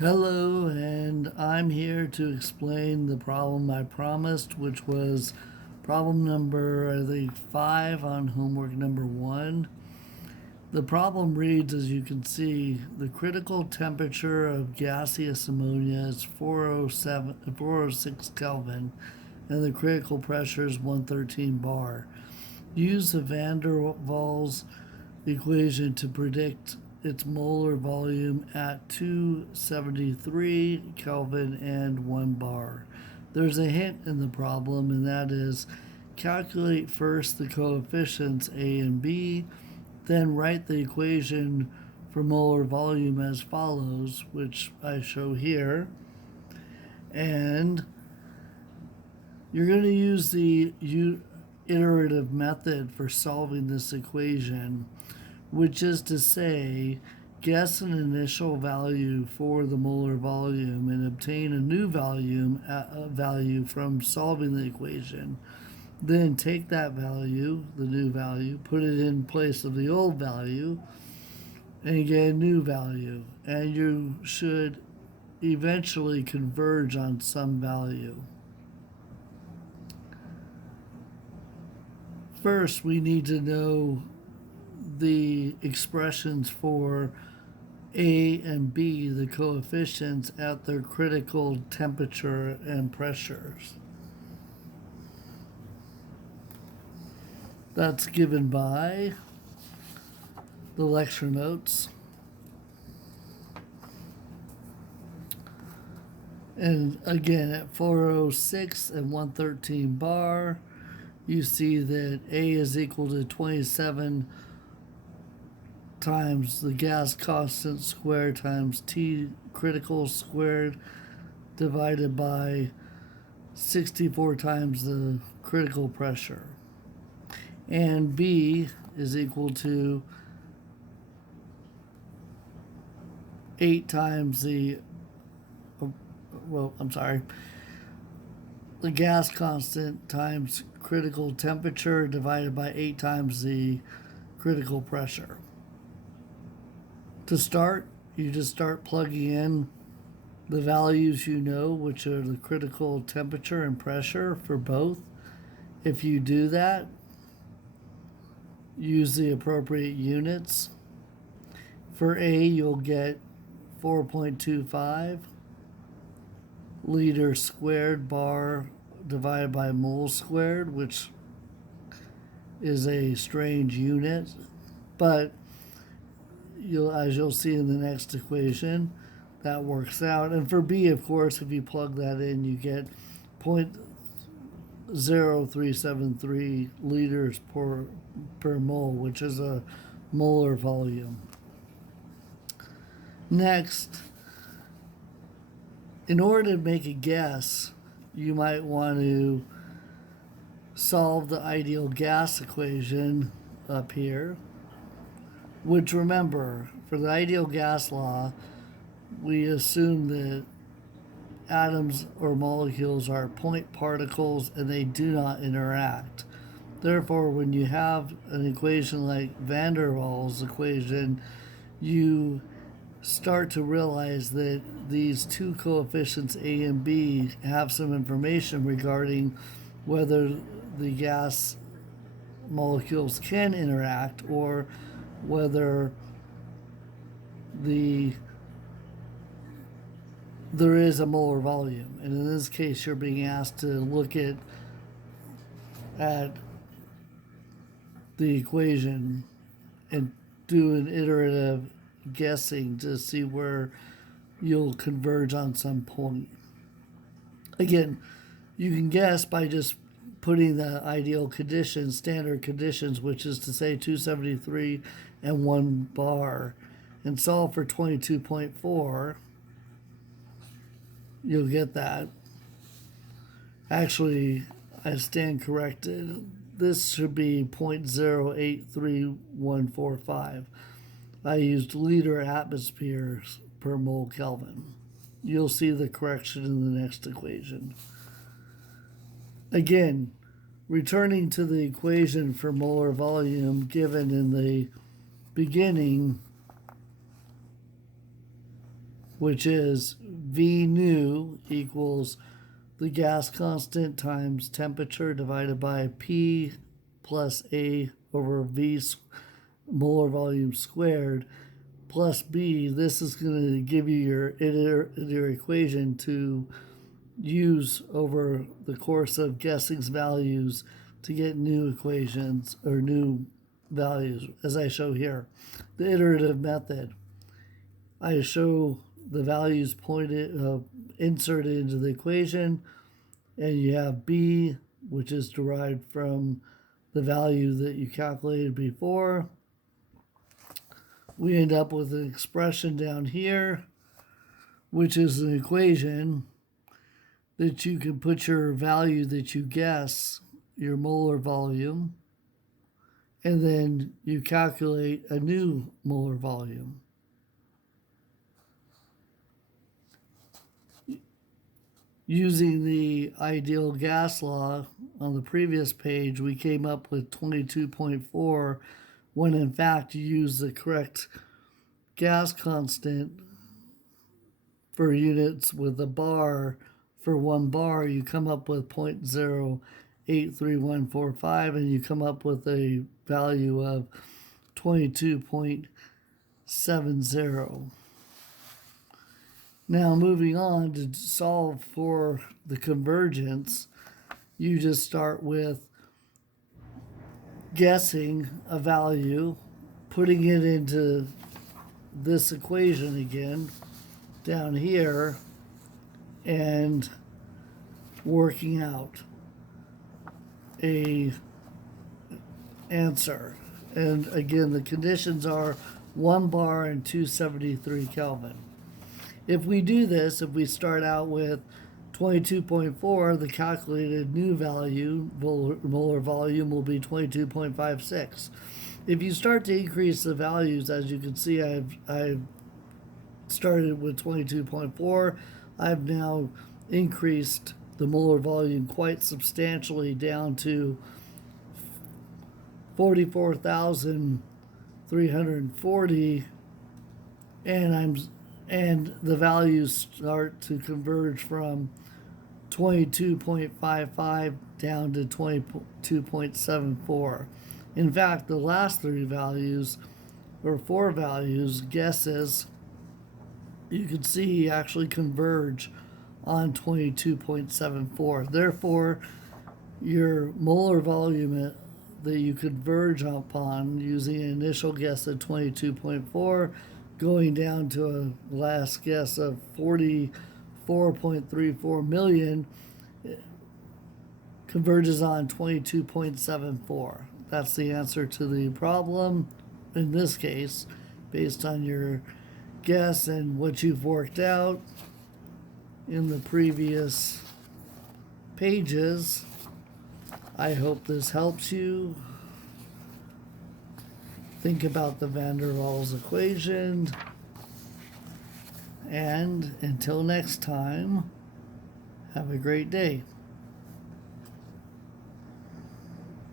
Hello, and I'm here to explain the problem I promised, which was problem number, I think, 5 on homework number 1. The problem reads, as you can see, the critical temperature of gaseous ammonia is 406 Kelvin, and the critical pressure is 113 bar. Use the van der Waals equation to predict its molar volume at 273 Kelvin and 1 bar. There's a hint in the problem, and that is calculate first the coefficients A and B, then write the equation for molar volume as follows, which I show here. And you're going to use the iterative method for solving this equation, which is to say, guess an initial value for the molar volume and obtain a new value from solving the equation. Then take that value, the new value, put it in place of the old value, and get a new value. And you should eventually converge on some value. First, we need to know the expressions for A and B, the coefficients at their critical temperature and pressures. That's given by the lecture notes. And again, at 406 and 113 bar, you see that A is equal to 27 times the gas constant squared times T critical squared divided by 64 times the critical pressure. And B is equal to 8 times the gas constant times critical temperature divided by 8 times the critical pressure. To start, you just start plugging in the values you know, which are the critical temperature and pressure for both. If you do that, use the appropriate units. For A, you'll get 4.25 liter squared bar divided by mole squared, which is a strange unit, but as you'll see in the next equation, that works out. And for B, of course, if you plug that in, you get 0.0373 liters per mole, which is a molar volume. Next, in order to make a guess, you might want to solve the ideal gas equation up here, which, remember, for the ideal gas law, we assume that atoms or molecules are point particles and they do not interact. Therefore, when you have an equation like van der Waals equation, you start to realize that these two coefficients A and B have some information regarding whether the gas molecules can interact or whether there is a molar volume. And in this case, you're being asked to look at the equation and do an iterative guessing to see where you'll converge on some point. Again, you can guess by just putting the ideal conditions, standard conditions, which is to say 273 and 1 bar, and solve for 22.4. You'll get that. Actually, I stand corrected. This should be 0.083145. I used liter atmospheres per mole Kelvin. You'll see the correction in the next equation. Again, returning to the equation for molar volume given in the beginning, which is V nu equals the gas constant times temperature divided by P plus A over V molar volume squared plus B. This is going to give you your equation to use over the course of guessing values to get new equations or new values, as I show here. The iterative method. I show the values inserted into the equation, and you have B, which is derived from the value that you calculated before. We end up with an expression down here, which is an equation that you can put your value that you guess, your molar volume, and then you calculate a new molar volume. Using the ideal gas law on the previous page, we came up with 22.4 when in fact you use the correct gas constant for units with a bar. For 1 bar, you come up with 0.083145, and you come up with a value of 22.70. Now, moving on to solve for the convergence, you just start with guessing a value, putting it into this equation again down here, and working out a answer. And again, the conditions are 1 bar and 273 Kelvin. If we do this, if we start out with 22.4, the calculated new value, molar volume, will be 22.56. If you start to increase the values, as you can see, I've started with 22.4. I've now increased the molar volume quite substantially down to 44,340, and the values start to converge from 22.55 down to 22.74. In fact, the last 3 values, or 4 values, guesses, you can see actually converge on 22.74. Therefore, your molar volume that you converge upon using an initial guess of 22.4, going down to a last guess of 44.34 million, converges on 22.74. That's the answer to the problem in this case, based on your guess and what you've worked out in the previous pages. I hope this helps you think about the van der Waals equation. And until next time, have a great day.